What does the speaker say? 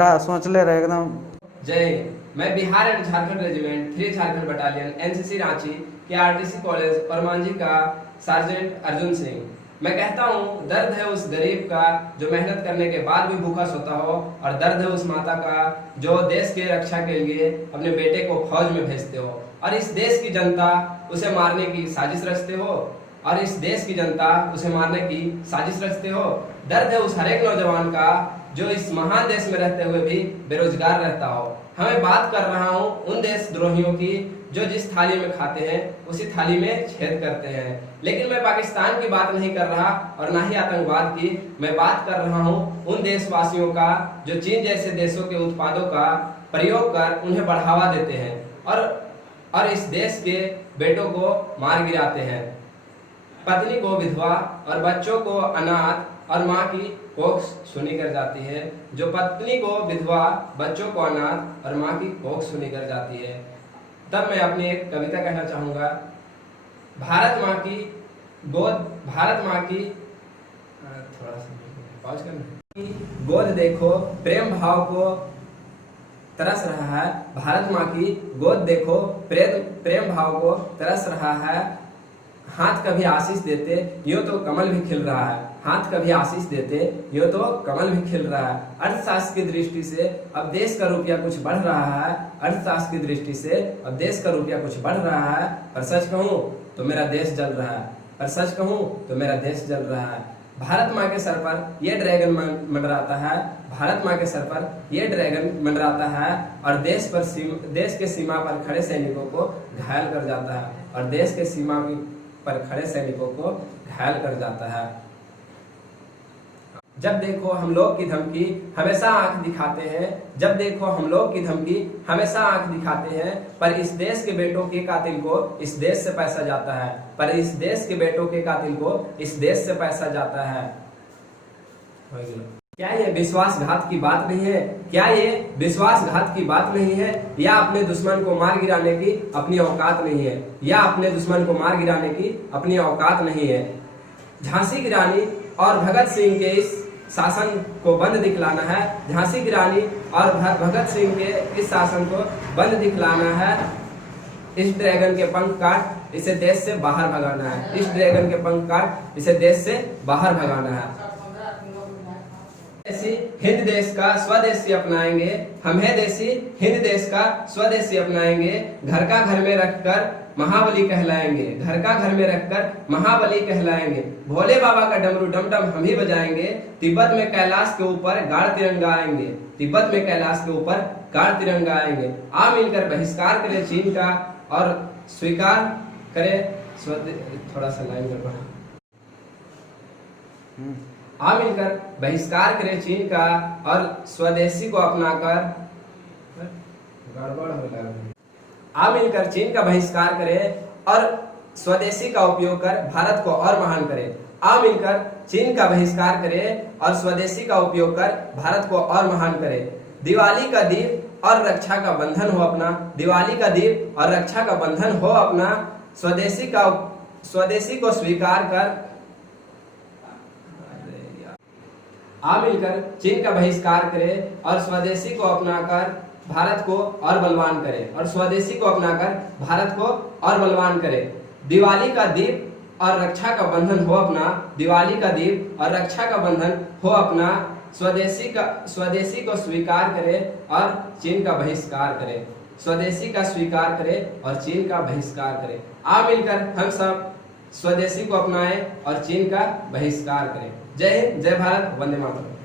सोच ले रहे एकदम। जय हिंद। मैं Bihar and Jharkhand regiment 3 Jharkhand battalion NCC Ranchi के आरटीसी कॉलेज परमांजी का सार्जेंट अर्जुन सिंह। मैं कहता हूँ, दर्द है उस गरीब का जो मेहनत करने के बाद भी भूखा सोता हो, और दर्द है उस माता का जो देश के रक्षा के लिए अपने बेटे को फौज में भेजते हो, और इस देश की जनता उसे मारने की साजिश रचते हो, और इस देश की जनता उसे मारने की साजिश रचते हो। दर्द है उस हरेक नौजवान का जो इस महान देश में रहते हुए भी बेरोजगार रहता हो। हमें बात कर रहा हूँ उन देशद्रोहियों की जो जिस थाली में खाते हैं उसी थाली में छेद करते हैं। लेकिन मैं पाकिस्तान की बात नहीं कर रहा और ना ही आतंकवाद की। मैं बात कर रहा हूँ उन देशवासियों का जो चीन जैसे देशों के उत्पादों का प्रयोग कर उन्हें बढ़ावा देते हैं और इस देश के बेटों को मार गिराते हैं। पत्नी को विधवा और बच्चों को अनाथ और माँ की कोख सुनी कर जाती है। जो पत्नी को विधवा, बच्चों को अनाथ और माँ की कोख सुनी कर जाती है। तब मैं अपनी एक कविता कहना चाहूंगा। भारत माँ की थोड़ा सा पॉज करना। गोद देखो प्रेम भाव को तरस रहा है। भारत माँ की गोद देखो प्रेम भाव को तरस रहा है। हाथ कभी आशीष देते यूं तो कमल भी खिल रहा है। हाथ कभी आशीष देते यूं तो कमल भी खिल रहा है। अर्थशास्त्र की दृष्टि से अब देश का रुपया कुछ बढ़ रहा है। अर्थशास्त्र की दृष्टि से अब देश का रुपया कुछ बढ़ रहा है। पर सच कहूं तो मेरा देश जल रहा है। पर सच कहूं तो मेरा देश जल रहा है। भारत माँ के सर पर यह ड्रैगन मंडराता है। भारत माँ के सर पर यह ड्रैगन मंडराता है और देश के सीमा पर खड़े सैनिकों को घायल कर जाता है। और देश के सीमा पर खड़े सैनिकों को घायल कर जाता है। जब देखो हम लोग की धमकी हमेशा आंख दिखाते हैं। जब देखो हम लोग की धमकी हमेशा आंख दिखाते हैं। पर इस देश के बेटों के कातिल को इस देश से पैसा जाता है। पर इस देश के बेटों के कातिल को इस देश से पैसा जाता है। क्या ये विश्वासघात की बात नहीं है? क्या ये विश्वासघात की बात नहीं है? या अपने दुश्मन को मार गिराने की अपनी औकात नहीं है? या अपने दुश्मन को मार गिराने की अपनी औकात नहीं है? झांसी की रानी और भगत सिंह के इस शासन को बंद दिखलाना है। झांसी की रानी और भगत सिंह के इस शासन को बंद दिखलाना है। इस ड्रैगन के पंख काट इसे देश से बाहर भगाना है। इस ड्रैगन के पंख काट इसे देश से बाहर भगाना है। हिंद देश का स्वदेशी अपनाएंगे। हम है देसी हिंद देश का स्वदेशी अपनाएंगे। घर का घर में रखकर महाबली कहलाएंगे। घर का घर में रखकर महाबली कहलाएंगे। भोले बाबा का डमरू डमडम हम ही बजाएंगे। तिब्बत में कैलाश के ऊपर गाढ़ तिरंगा आएंगे। तिब्बत में कैलाश के ऊपर गाढ़ तिरंगा आएंगे। आ मिलकर बहिष्कार करें चीन का और स्वीकार करें थोड़ा सा लाइन कर पड़ा। आ मिलकर बहिष्कार करें चीन का और स्वदेशी को अपनाकर गड़बड़ हो लगा। आ मिलकर चीन का बहिष्कार करें और स्वदेशी का उपयोग कर भारत को और महान करें। आ मिलकर चीन का बहिष्कार करें और स्वदेशी का उपयोग कर भारत को और महान करें। दिवाली का दीप और रक्षा का बंधन हो अपना। दिवाली का दीप और रक्षा का बंधन हो अपना। स्वदेशी को स्वीकार कर आ मिलकर चीन का बहिष्कार करें और स्वदेशी को अपनाकर भारत को और बलवान करें। और स्वदेशी को अपनाकर भारत को और बलवान करें। दिवाली का दीप और रक्षा का बंधन हो अपना। दिवाली का दीप और रक्षा का बंधन हो अपना। स्वदेशी को स्वीकार करें और चीन का बहिष्कार करें। स्वदेशी का स्वीकार करें और चीन का बहिष्कार करें। आ मिलकर हम सब स्वदेशी को अपनाएं और चीन का बहिष्कार करें। जय हिंद, जय भारत, वंदे मातरम।